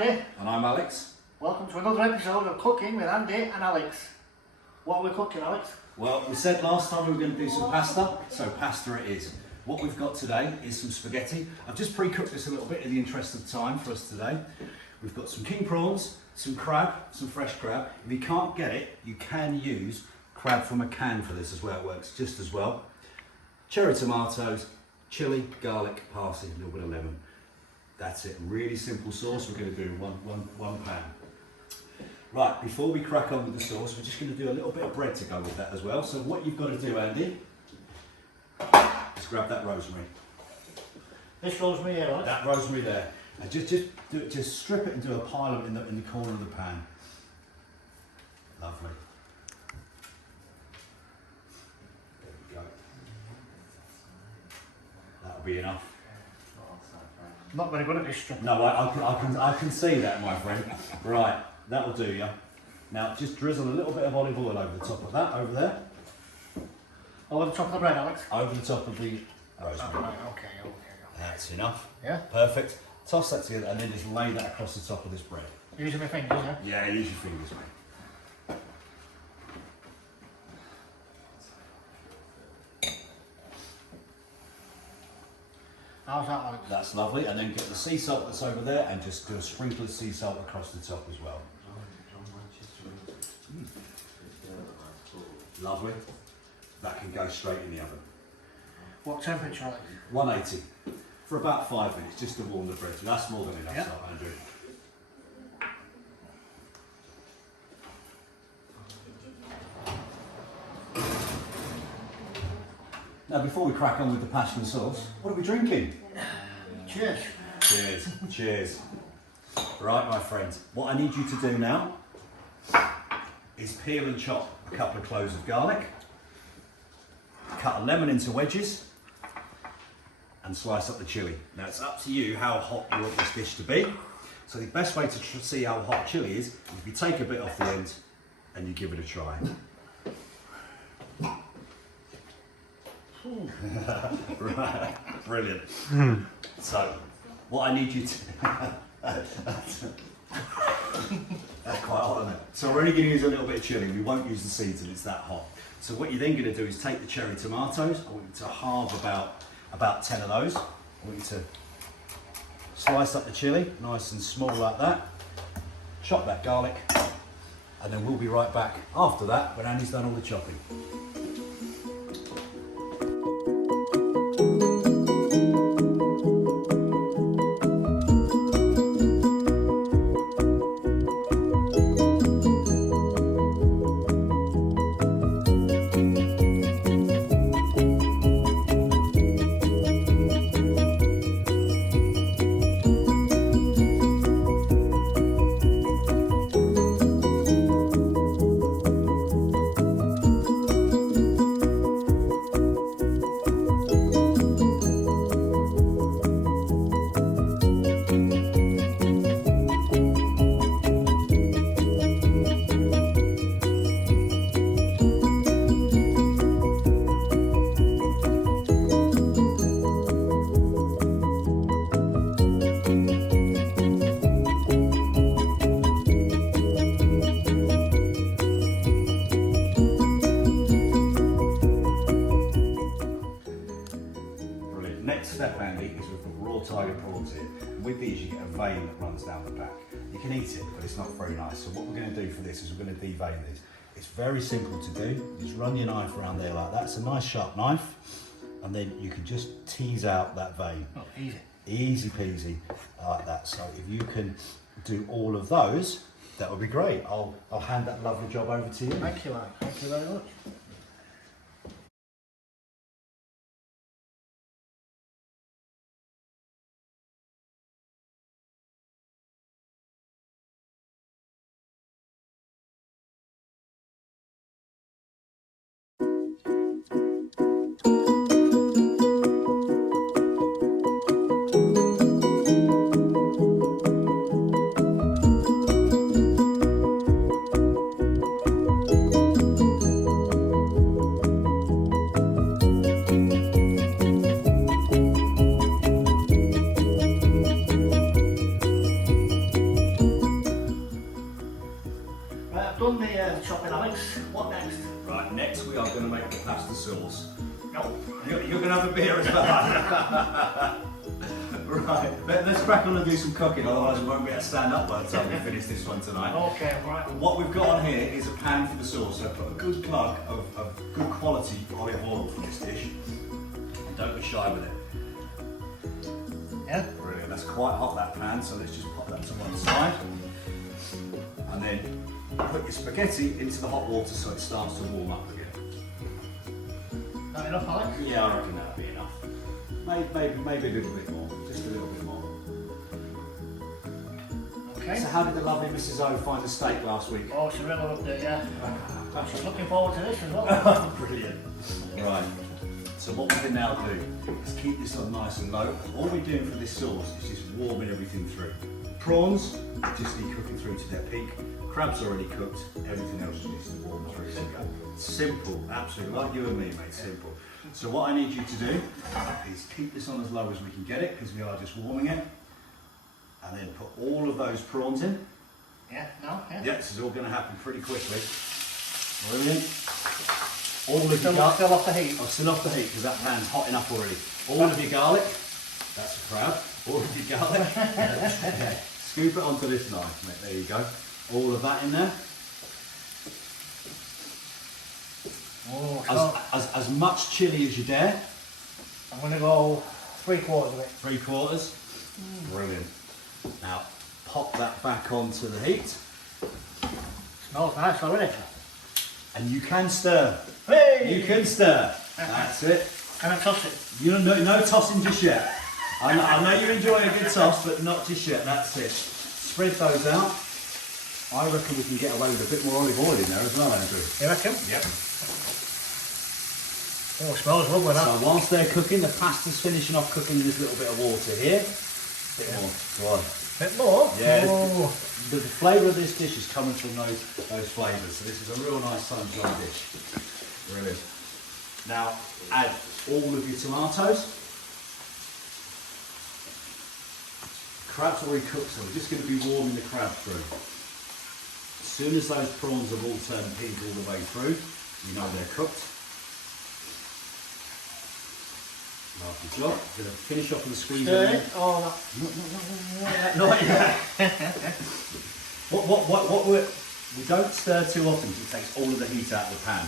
Andy. And I'm Alex. Welcome to another episode of Cooking with Andy and Alex. What are we cooking, Alex? Well, we said last time we were going to do some pasta, so pasta it is. What we've got today is some spaghetti. I've just pre-cooked this a little bit in the interest of time for us today. We've got some king prawns, some crab, some fresh crab. If you can't get it, you can use crab from a can for this as well. It works just as well. Cherry tomatoes, chilli, garlic, parsley, a little bit of lemon. That's it. Really simple sauce. We're going to do in one pan. Right, before we crack on with the sauce, we're just going to do a little bit of bread to go with that as well. So what you've got to do, Andy, is grab that rosemary. This rosemary here, Alex? That rosemary there. And just strip it and do a pile of it in the corner of the pan. Lovely. There we go. That'll be enough. Not very good at this strip. No, I can see that, my friend. Right, that'll do you. Now just drizzle a little bit of olive oil over the top of that, over there. Over the top of the bread, Alex? Over the top of the rosemary. Right, okay. That's enough. Yeah? Perfect. Toss that together and then just lay that across the top of this bread. Using my fingers, yeah? Yeah, use your fingers, mate. How's that, Alex? That's lovely. And then get the sea salt that's over there and just do a sprinkle of sea salt across the top as well. Lovely. That can go straight in the oven. What temperature, Alex? 180 for about 5 minutes just to warm the bread. That's more than enough, Yeah. salt, Andrew. Now, before we crack on with the pasta and sauce, what are we drinking? Cheers. Cheers. Cheers. Right, my friends, what I need you to do now is peel and chop a couple of cloves of garlic, cut a lemon into wedges, and slice up the chilli. Now, it's up to you how hot you want this dish to be. So the best way to see how hot chilli is if you take a bit off the end and you give it a try. Right, brilliant. So, what I need you to... That's quite hot, isn't it? So we're only going to use a little bit of chilli. We won't use the seeds and it's that hot. So what you're then going to do is take the cherry tomatoes. I want you to halve about 10 of those. I want you to slice up the chilli, nice and small like that. Chop that garlic. And then we'll be right back after that when Andy's done all the chopping. Next step, Andy, is with the raw tiger prawns here. And with these, you get a vein that runs down the back. You can eat it, but it's not very nice. So what we're going to do for this is we're going to devein this. It's very simple to do. You just run your knife around there like that. It's a nice sharp knife, and then you can just tease out that vein. Oh, easy. Easy peasy, like that. So if you can do all of those, that would be great. I'll hand that lovely job over to you. Thank you, Alex. Thank you very much. the chopping, Alex. What next? Right, next we are going to make the pasta sauce. No. You're going to have a beer as well. Right, let's crack on and do some cooking, otherwise we won't be able to stand up by the time we finish this one tonight. Okay, right. What we've got on here is a pan for the sauce, so put a good plug of good quality olive oil for this dish. And don't be shy with it. Yeah. Brilliant, that's quite hot, that pan, so let's just pop that to one side. And then put your spaghetti into the hot water so it starts to warm up again. Not enough, Alex? Yeah, I reckon that'll be enough. Maybe a little bit more, just a little bit more. Okay. So how did the lovely Mrs. O find the steak last week? Oh, she really loved it, yeah. She's looking forward to this as well. Brilliant. Right, so what we can now do is keep this on nice and low. All we're doing for this sauce is just warming everything through. Prawns just need cooking through to their peak. Crab's already cooked, everything else just needs to warm through. Simple, absolutely, like you and me, mate, simple. So what I need you to do is keep this on as low as we can get it, because we are just warming it. And then put all of those prawns in. Yeah, no, yeah. Yeah, this is all going to happen pretty quickly. Brilliant. All of your Still off the heat. Oh, still off the heat because that pan's hot enough already. All of your garlic. That's a crowd. All of your garlic. Yeah. Scoop it onto this knife, mate. There you go. All of that in there. Oh, As much chilli as you dare. I'm going to go 3/4 of it. 3/4. Brilliant. Now pop that back onto the heat. Smells nice already. And you can stir. Hey! You can stir. That's it. Can I toss it? You don't, no tossing just yet. I know you enjoy a good toss, but not just yet. That's it. Spread those out. I reckon we can get away with a bit more olive oil in there as well, Andrew. You reckon? Yep. Oh, it smells lovely, that. So whilst they're cooking, the pasta's finishing off cooking in this little bit of water here. Bit more. Go on. Bit more? Yeah. Oh. The flavour of this dish is coming from those flavours. So this is a real nice sunshine dish. Brilliant. Now add all of your tomatoes. Crab's already cooked, so we're just going to be warming the crab through. As soon as those prawns have all turned pink all the way through, you know they're cooked. Lovely job. We're going to finish off with a squeeze of lemon. Oh, Not yet. We don't stir too often because it takes all of the heat out of the pan.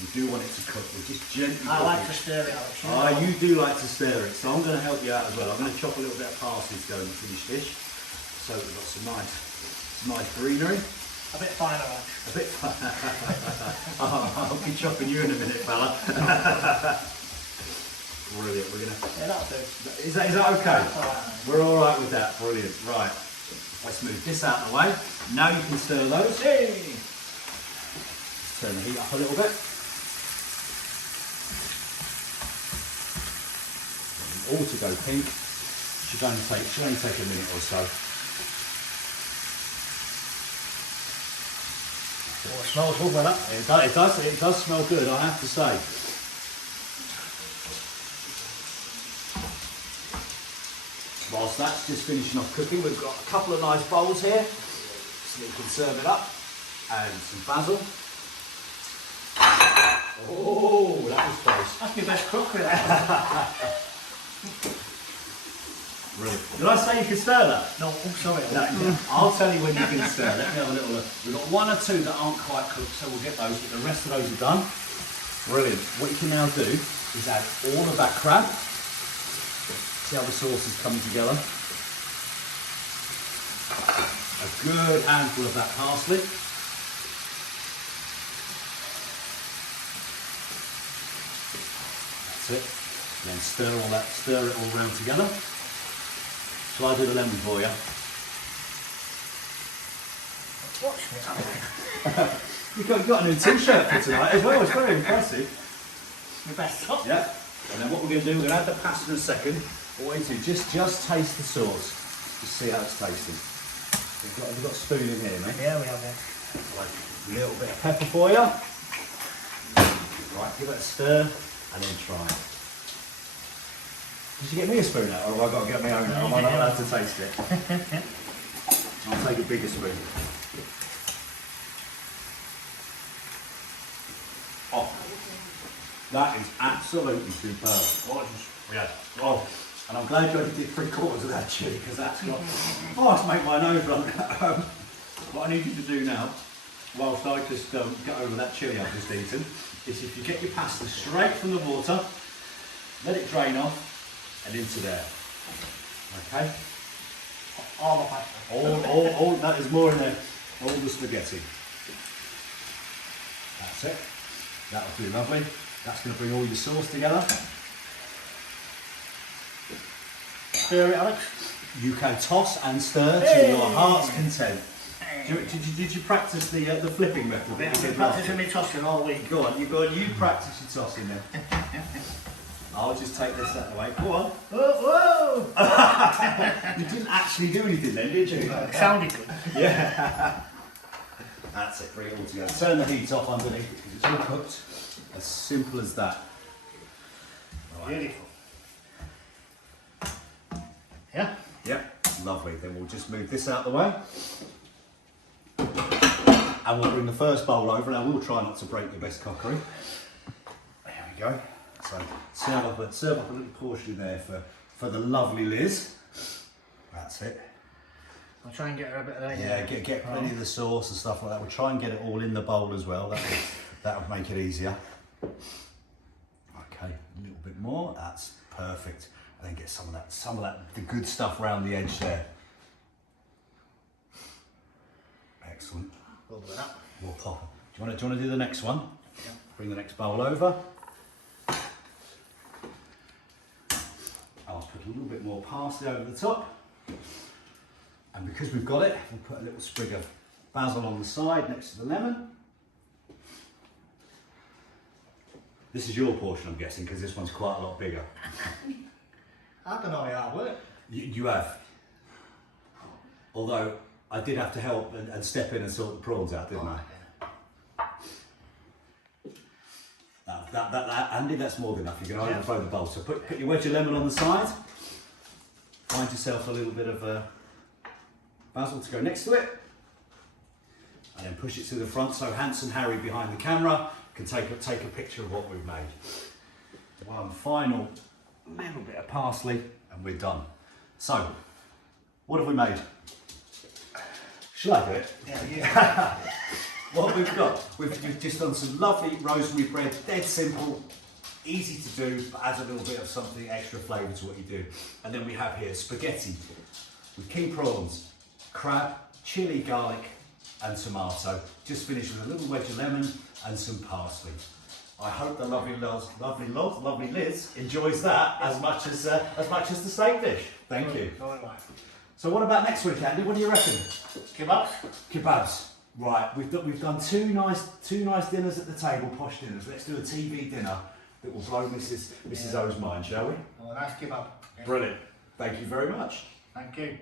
We do want it to cook. We just gently I cook like it. to stir it, Alex. You do like to stir it, so I'm going to help you out as well. I'm going to chop a little bit of parsley to go in the finished dish. So we've got some nice greenery. A bit finer, Alex. A bit I'll be chopping you in a minute, fella. Brilliant. We're gonna. Yeah, that'll do. Is that okay? That's all right. We're all right with that. Brilliant. Right. Let's move this out of the way. Now you can stir those. Hey! Let's turn the heat up a little bit. All to go pink. Should only take a minute or so. Oh, it smells lovely, that. It does smell good, I have to say. Whilst that's just finishing off cooking, we've got a couple of nice bowls here, so you can serve it up, and some basil. Oh, that was close. That's my best cook with that. Brilliant. Did I say you could stir that? No, I'm sorry. No, I'll tell you when you can stir. Let me have a little look. We've got one or two that aren't quite cooked, so we'll get those, but the rest of those are done. Brilliant. What you can now do is add all of that crab. See how the sauce is coming together. A good handful of that parsley. That's it. And then stir it all round together. Shall I do the lemon for you? Watch me. You've got a new t-shirt for tonight as well. It's very impressive. My best cook. Yeah. And then what we're going to do, we're going to add the pasta in a second. What we do, just taste the sauce. Just see how it's tasting. Have you got a spoon in here, mate? Yeah, we have it. Like a little bit of pepper for you. Right, give it a stir and then try it. Did you get me a spoon out, or have I got to get my own out? Am I not allowed to taste it? I'll take a bigger spoon. That is absolutely superb. Yeah. Oh, and I'm glad you only did 3/4 of that chili because that's got. Oh, it's made my nose run. What I need you to do now, whilst I just get over that chili I've just eaten, is if you get your pasta straight from the water, let it drain off and into there. Okay? All the pasta. All that is more in there. All the spaghetti. That's it. That'll do lovely. That's going to bring all your sauce together. Stir it, Alex. You can toss and stir to your heart's content. Did you practice the flipping method? I've been practicing my tossing all week. Go on, you practice your tossing then. I'll just take this out of the way. Go on. Whoa! You didn't actually do anything then, did you? It sounded good. Yeah. That's it, bring it all together. Turn the heat off underneath because it's all cooked. As simple as that. Right. Beautiful. Yeah? Yep, lovely. Then we'll just move this out of the way. And we'll bring the first bowl over. Now we'll try not to break the best cockery. There we go. So serve up a little portion there for the lovely Liz. That's it. I'll try and get her a bit of that. Yeah, get plenty of the sauce and stuff like that. We'll try and get it all in the bowl as well. That'll make it easier. Okay, a little bit more. That's perfect. And then get some of that, the good stuff around the edge there. Excellent. We'll do that. We'll pop. Do you want to do the next one? Yeah. Bring the next bowl over. I'll put a little bit more parsley over the top. And because we've got it, we'll put a little sprig of basil on the side next to the lemon. This is your portion, I'm guessing, because this one's quite a lot bigger. I don't know how it works. You have. Although I did have to help and step in and sort the prawns out, didn't I? Andy, that's more than enough. You can overflow the bowl. So put your wedge of lemon on the side. Find yourself a little bit of basil to go next to it. And then push it to the front so Handsome Harry behind the camera can take a picture of what we've made. One final little bit of parsley and we're done. So, what have we made? Shall I do it? Yeah. What we've got, we've just done some lovely rosemary bread, dead simple, easy to do, but adds a little bit of something extra flavour to what you do. And then we have here spaghetti with king prawns, crab, chilli, garlic and tomato. Just finished with a little wedge of lemon and some parsley. I hope the lovely Liz enjoys that as much as the steak dish. Thank you. So what about next week, Andy? What do you reckon? Kebabs? Kebabs. Right, we've done two nice dinners at the table, posh dinners. Let's do a TV dinner that will blow Mrs. O's mind, shall we? Oh, nice kebab. Brilliant. Thank you very much. Thank you.